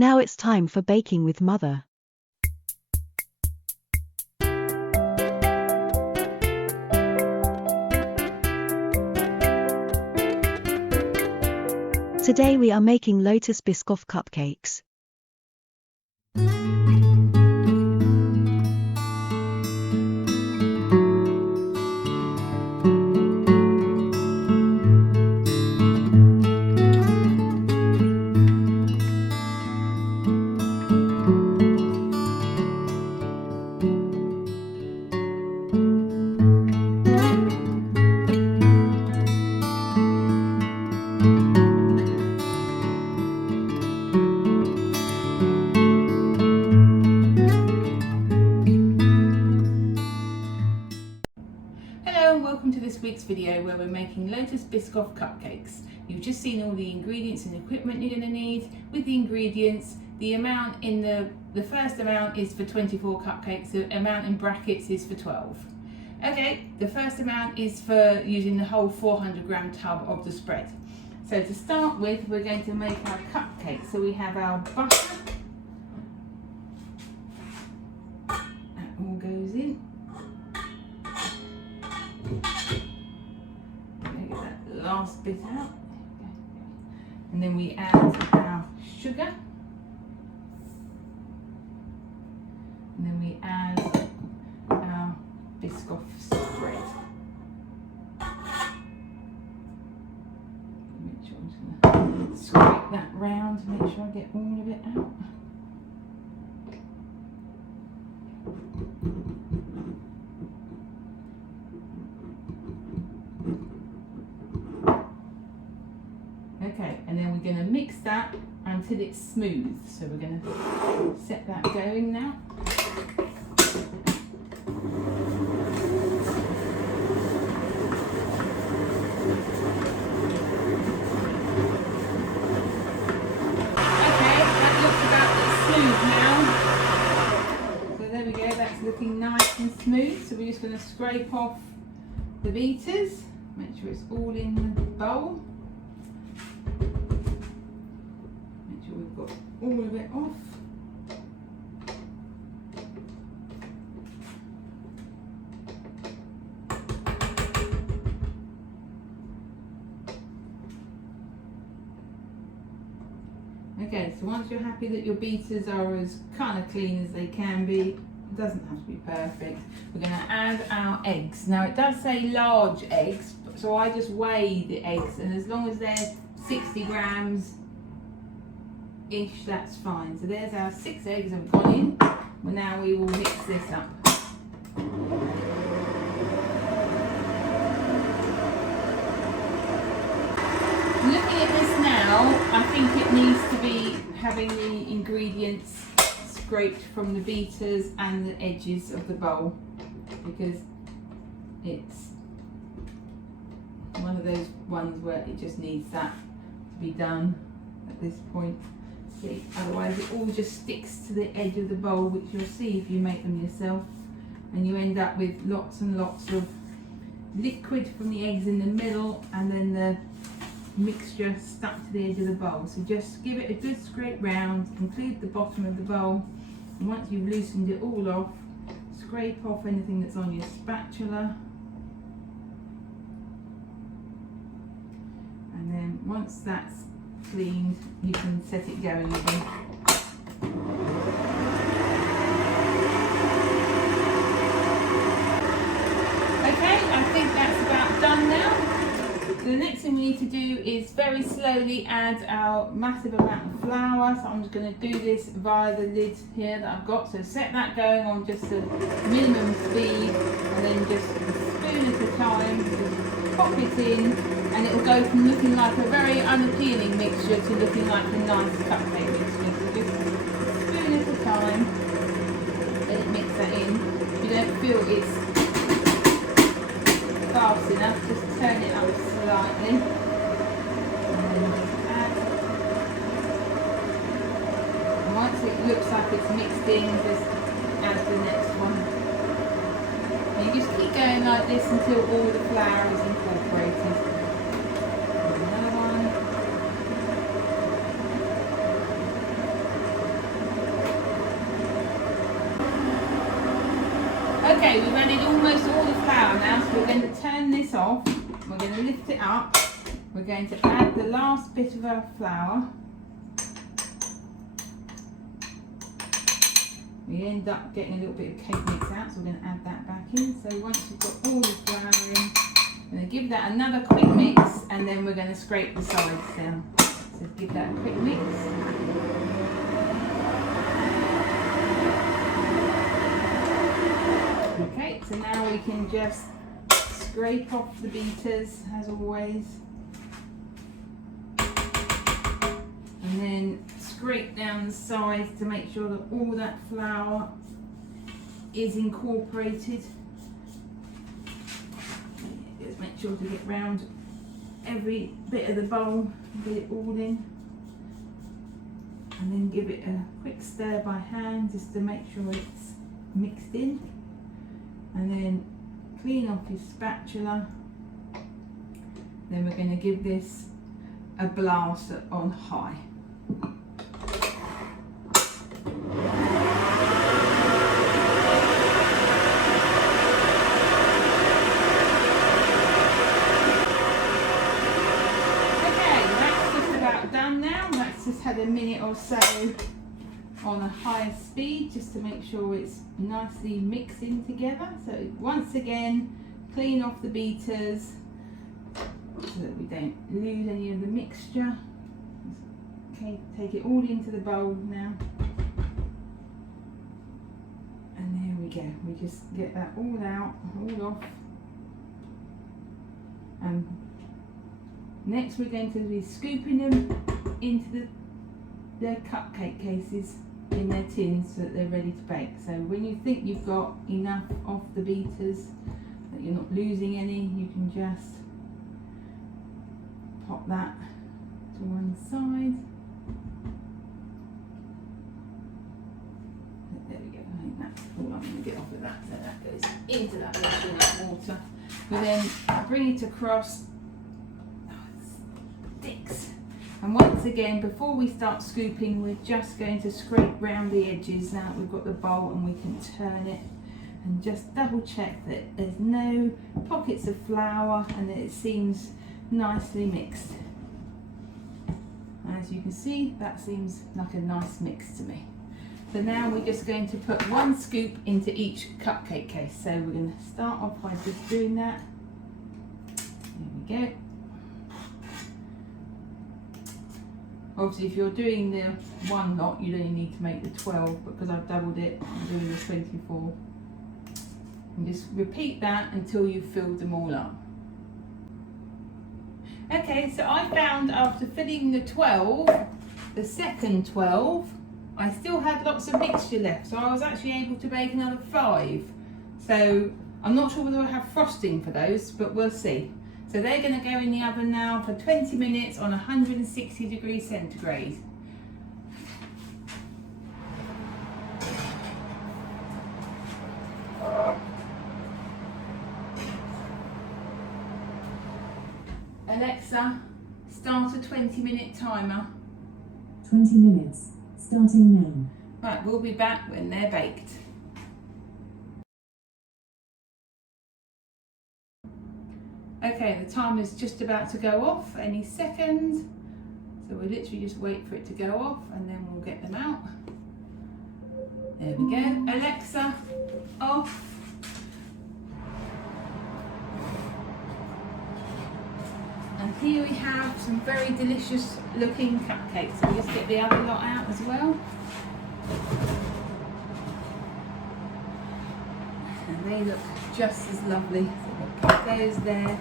Now it's time for baking with Mother. Today we are making Lotus Biscoff Cupcakes. Welcome to this week's video where we're making Lotus Biscoff Cupcakes. You've just seen all the ingredients and equipment you're going to need. With the ingredients, the amount in the first amount is for 24 cupcakes, the amount in brackets is for 12. Okay, the first amount is for using the whole 400-gram tub of the spread. So to start with, we're going to make our cupcakes. So we have our butter. That all goes in. Get that last bit out, and then we add our sugar, and then we add our Biscoff spread. Make sure I'm just going to scrape that round to make sure I get all of it out. Okay, and then we're going to mix that until it's smooth. So we're going to set that going now. Okay, that looks about smooth now. So there we go, that's looking nice and smooth. So we're just going to scrape off the beaters, make sure it's all in the bowl. We've got all of it off. Okay, so once you're happy that your beaters are as kind of clean as they can be, it doesn't have to be perfect, we're going to add our eggs. Now it does say large eggs, so I just weigh the eggs, and as long as they're 60 grams ish, that's fine. So there's our 6 eggs have gone in. Well, now we will mix this up. Looking at this now, I think it needs to be having the ingredients scraped from the beaters and the edges of the bowl, because it's one of those ones where it just needs that to be done at this point. See, otherwise it all just sticks to the edge of the bowl, which you'll see if you make them yourself, and you end up with lots and lots of liquid from the eggs in the middle and then the mixture stuck to the edge of the bowl. So just give it a good scrape round, include the bottom of the bowl, and once you've loosened it all off, scrape off anything that's on your spatula, and then once that's cleaned, you can set it going again. Okay, I think that's about done now. The next thing we need to do is very slowly add our massive amount of flour. So I'm just going to do this via the lid here that I've got. So set that going on just a minimum speed, and then just a spoon at a time, just pop it in, and it will go from looking like a very unappealing mixture to looking like a nice cupcake mixture. So just a spoon at a time, let it mix that in. If you don't feel it's fast enough, just turn it up slightly. And then just add. And once it looks like it's mixed in, just add the next one. And you just keep going like this until all the flour is incorporated. flour now, so we're going to turn this off. We're going to lift it up. We're going to add the last bit of our flour. We end up getting a little bit of cake mix out, so we're going to add that back in. So once you've got all the flour in, we're going to give that another quick mix, and then we're going to scrape the sides down. So give that a quick mix. Okay, so now we can just scrape off the beaters as always, and then scrape down the sides to make sure that all that flour is incorporated. Just make sure to get round every bit of the bowl and get it all in, and then give it a quick stir by hand just to make sure it's mixed in, and then clean off your spatula. Then we're going to give this a blast on high. Just had a minute or so on a higher speed just to make sure it's nicely mixing together. So once again, clean off the beaters so that we don't lose any of the mixture. Okay, take it all into the bowl now, and there we go. We just get that all out, all off. Next we're going to be scooping them into their cupcake cases in their tins so that they're ready to bake. So when you think you've got enough of the beaters, that you're not losing any, you can just pop that to one side. There we go. I think that's all I'm going to get off of that. So that goes into that water. We then bring it across. Sticks. And once again, before we start scooping, we're just going to scrape round the edges. Now that we've got the bowl and we can turn it, and just double check that there's no pockets of flour and that it seems nicely mixed. As you can see, that seems like a nice mix to me. So now we're just going to put one scoop into each cupcake case. So we're going to start off by just doing that. There we go. Obviously, if you're doing the one lot, you only need to make the 12, but because I've doubled it, I'm doing the 24. And just repeat that until you've filled them all up. Okay, so I found after filling the 12, the second 12, I still had lots of mixture left, so I was actually able to bake another 5. So I'm not sure whether I'll have frosting for those, but we'll see. So they're going to go in the oven now for 20 minutes on 160 degrees centigrade. Alexa, start a 20-minute timer. 20 minutes, starting now. Right, we'll be back when they're baked. Okay, the timer's just about to go off any second. So we'll literally just wait for it to go off and then we'll get them out. There we go. Alexa, off. And here we have some very delicious looking cupcakes. So we'll just get the other lot out as well. And they look just as lovely. So we'll put those there.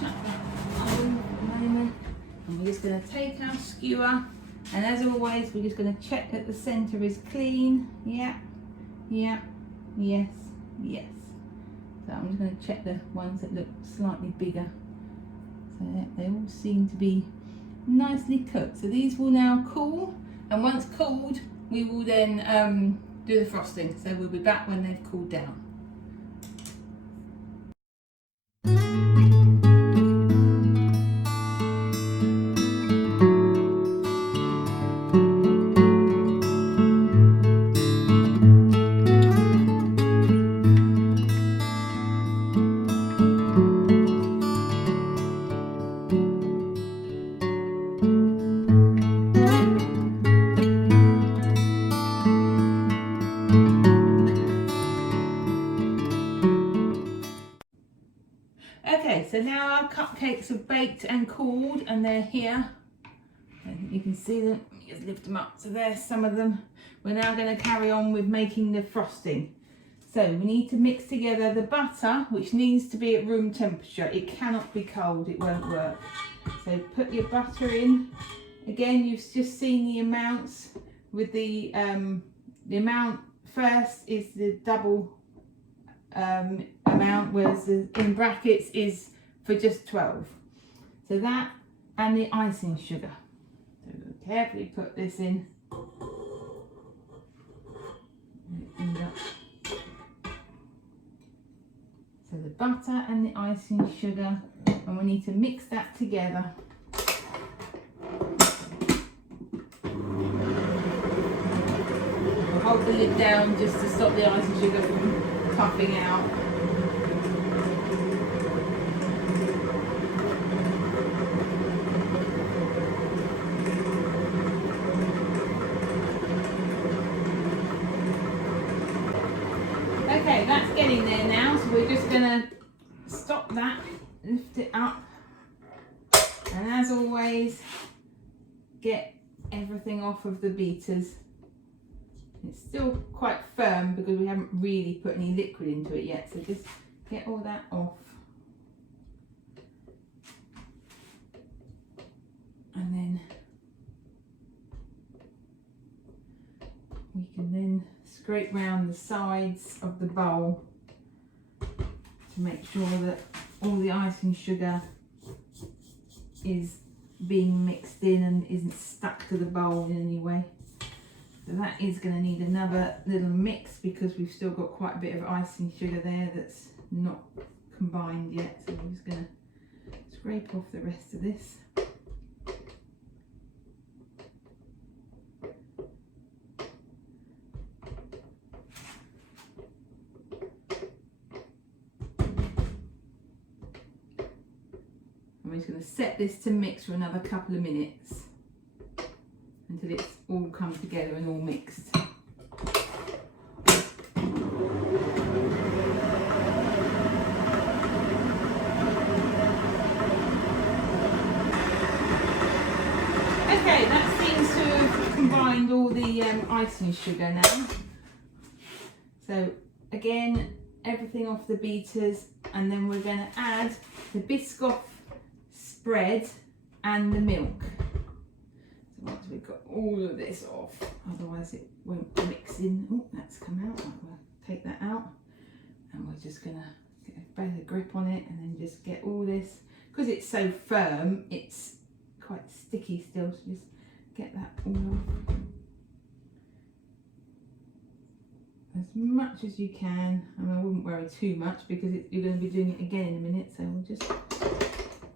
Shut that oven for a moment. And we're just going to take our skewer. And as always, we're just going to check that the centre is clean. Yeah, yeah, yes, yes. So I'm just going to check the ones that look slightly bigger. So they all seem to be nicely cooked. So these will now cool. And once cooled, we will then do the frosting. So we'll be back when they've cooled down. now our cupcakes have baked and cooled and they're here. I don't think you can see them. Just lift them up. So there's some of them. We're now going to carry on with making the frosting. So we need to mix together the butter, which needs to be at room temperature. It cannot be cold, it won't work. So put your butter in. Again, you've just seen the amounts with the amount first is the double amount, whereas the in brackets is for just 12. So that and the icing sugar. So we'll carefully put this in. So the butter and the icing sugar, and we need to mix that together. Hold the lid down just to stop the icing sugar from puffing out. Okay, that's getting there now, so we're just going to stop that, lift it up, and as always, get everything off of the beaters. It's still quite firm because we haven't really put any liquid into it yet, so just get all that off. And then we can then scrape round the sides of the bowl to make sure that all the icing sugar is being mixed in and isn't stuck to the bowl in any way. So that is going to need another little mix because we've still got quite a bit of icing sugar there that's not combined yet. So I'm just going to scrape off the rest of this. I'm just going to set this to mix for another couple of minutes until it's all come together and all mixed. Okay, that seems to have combined all the icing sugar now. So again, everything off the beaters, and then we're going to add the Biscoff spread and the milk. So once we've got all of this off, otherwise it won't mix in. Oh, that's come out. Right, we'll take that out, and we're just going to get a better grip on it, and then just get all this, because it's so firm, it's quite sticky still, so just get that all off as much as you can. I mean, I wouldn't worry too much because you're going to be doing it again in a minute, so we'll just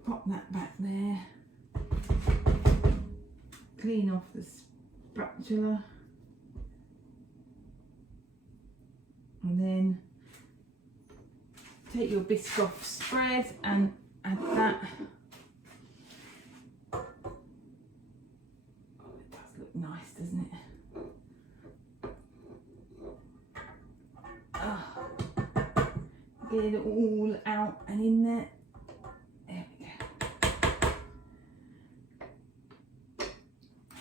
pop that back there, clean off the spatula, and then take your Biscoff spread and add that. Oh, it does look nice, doesn't it? Get it all out and in there. There we go.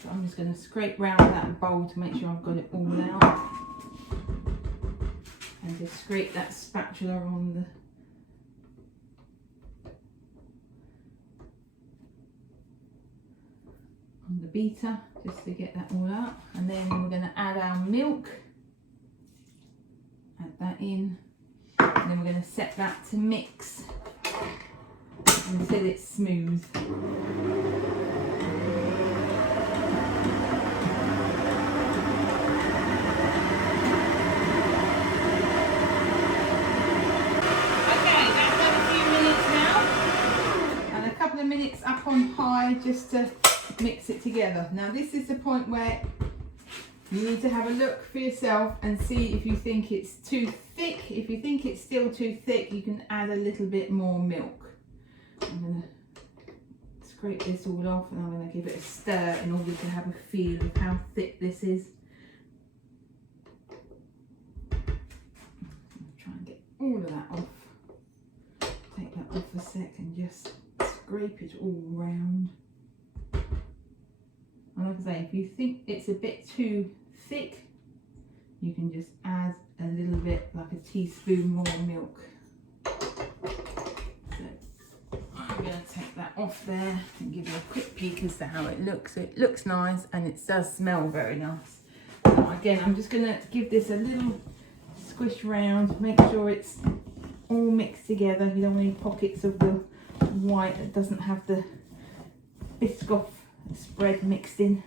So I'm just going to scrape round that bowl to make sure I've got it all out, and just scrape that spatula on the beater just to get that all out. And then we're going to add our milk, add that in, and then we're going to set that to mix until it's smooth. Couple of minutes up on high just to mix it together. Now this is the point where you need to have a look for yourself and see if you think it's too thick. If you think it's still too thick, you can add a little bit more milk. I'm going to scrape this all off, and I'm going to give it a stir in order to have a feel of how thick this is. I'm going to try and get all of that off. Take that that off a sec and just scrape it all round. And like I say, if you think it's a bit too thick, you can just add a little bit, like a teaspoon more milk. So I'm going to take that off there and give you a quick peek as to how it looks. So it looks nice and it does smell very nice. So again, I'm just going to give this a little squish round, make sure it's all mixed together. You don't want any pockets of the white that doesn't have the Biscoff spread mixed in.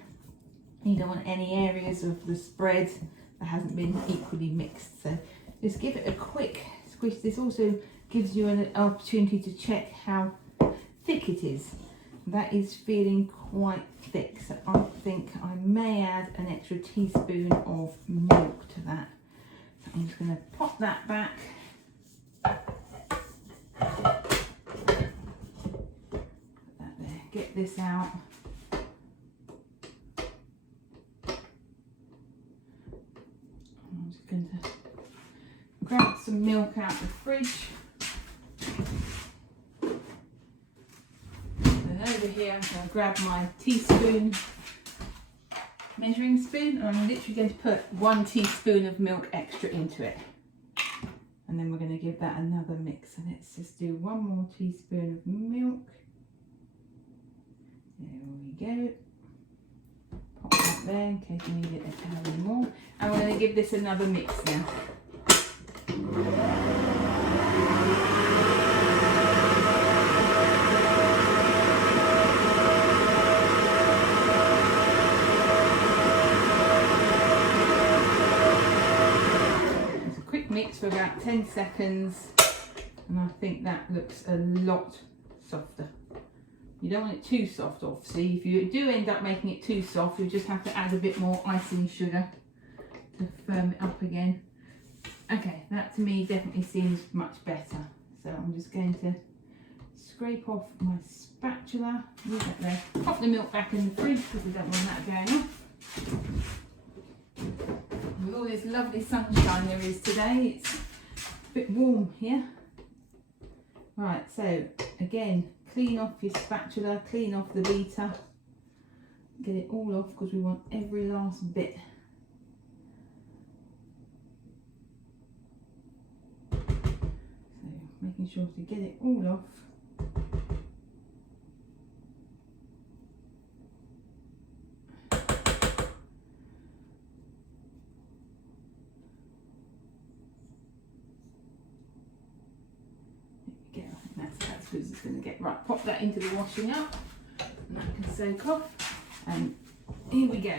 You don't want any areas of the spread that hasn't been equally mixed. So just give it a quick squish. This also gives you an opportunity to check how thick it is. That is feeling quite thick, so I think I may add an extra teaspoon of milk to that. So I'm just going to pop that back. Put that there. Get this out. I'm just going to grab some milk out of the fridge. And over here I'm going to grab my teaspoon measuring spoon, and I'm literally going to put 1 teaspoon of milk extra into it. And then we're going to give that another mix. So let's just do 1 more teaspoon of milk. There we go. Pop that there in case you need it to have any more. And we're going to give this another mix now. It's a quick mix for about 10 seconds, and I think that looks a lot softer. You don't want it too soft, obviously. If you do end up making it too soft, you just have to add a bit more icing sugar to firm it up again. Okay, that to me definitely seems much better. So I'm just going to scrape off my spatula. Leave that there. Pop the milk back in the fridge because we don't want that going off. With all this lovely sunshine there is today, it's a bit warm here. Right, so again, clean off your spatula, clean off the beater, get it all off because we want every last bit. So making sure to get it all off. That's good as it's going to get. Right, pop that into the washing up and that can soak off, and here we go.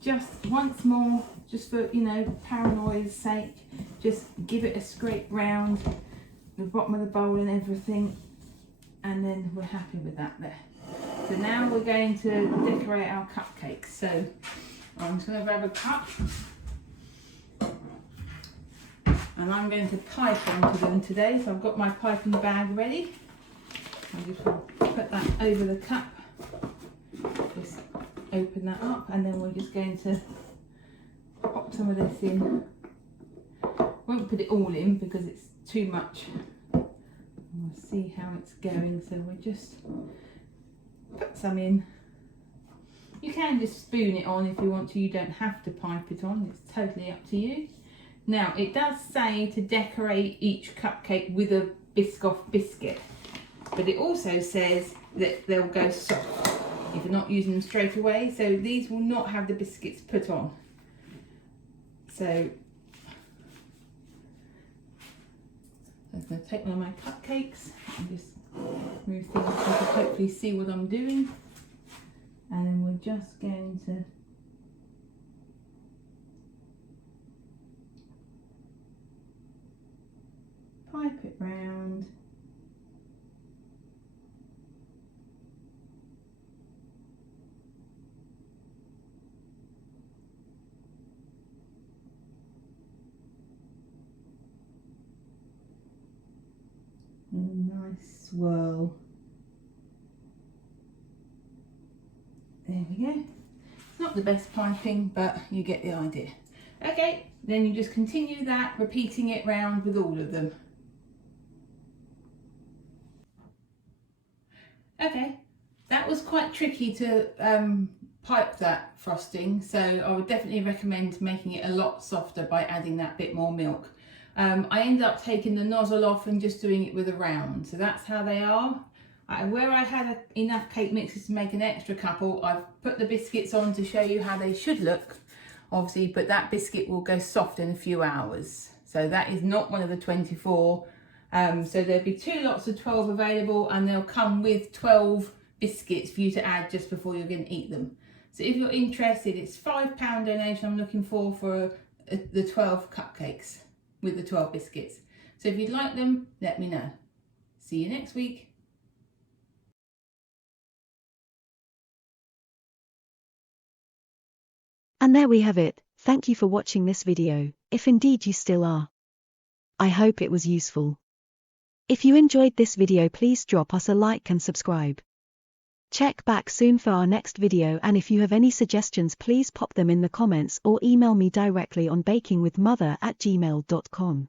Just once more, just for, you know, paranoia's sake, just give it a scrape round the bottom of the bowl and everything, and then we're happy with that there. So now we're going to decorate our cupcakes. So I'm just going to grab a cup and I'm going to pipe onto them today. So I've got my piping bag ready. I just will put that over the cup. Just open that up, and then we're just going to pop some of this in. Won't put it all in because it's too much. We'll see how it's going. So we'll just put some in. You can just spoon it on if you want to. You don't have to pipe it on. It's totally up to you. Now, it does say to decorate each cupcake with a Biscoff biscuit, but it also says that they'll go soft if you're not using them straight away. So these will not have the biscuits put on. So I'm going to take one of my cupcakes and just move things so you can hopefully see what I'm doing. And then we're just going to pipe it round. And a nice swirl. There we go. It's not the best piping, but you get the idea. Okay, then you just continue that, repeating it round with all of them. Okay, that was quite tricky to pipe that frosting, so I would definitely recommend making it a lot softer by adding that bit more milk. I ended up taking the nozzle off and just doing it with a round, so that's how they are. Where I had enough cake mixes to make an extra couple, I've put the biscuits on to show you how they should look, obviously, but that biscuit will go soft in a few hours. So that is not one of the 24. So there'll be 2 lots of 12 available, and they'll come with 12 biscuits for you to add just before you're going to eat them. So if you're interested, it's £5 donation I'm looking for the 12 cupcakes with the 12 biscuits. So if you'd like them, let me know. See you next week. And there we have it. Thank you for watching this video, if indeed you still are. I hope it was useful. If you enjoyed this video, please drop us a like and subscribe. Check back soon for our next video, and if you have any suggestions, please pop them in the comments or email me directly on bakingwithmother@gmail.com.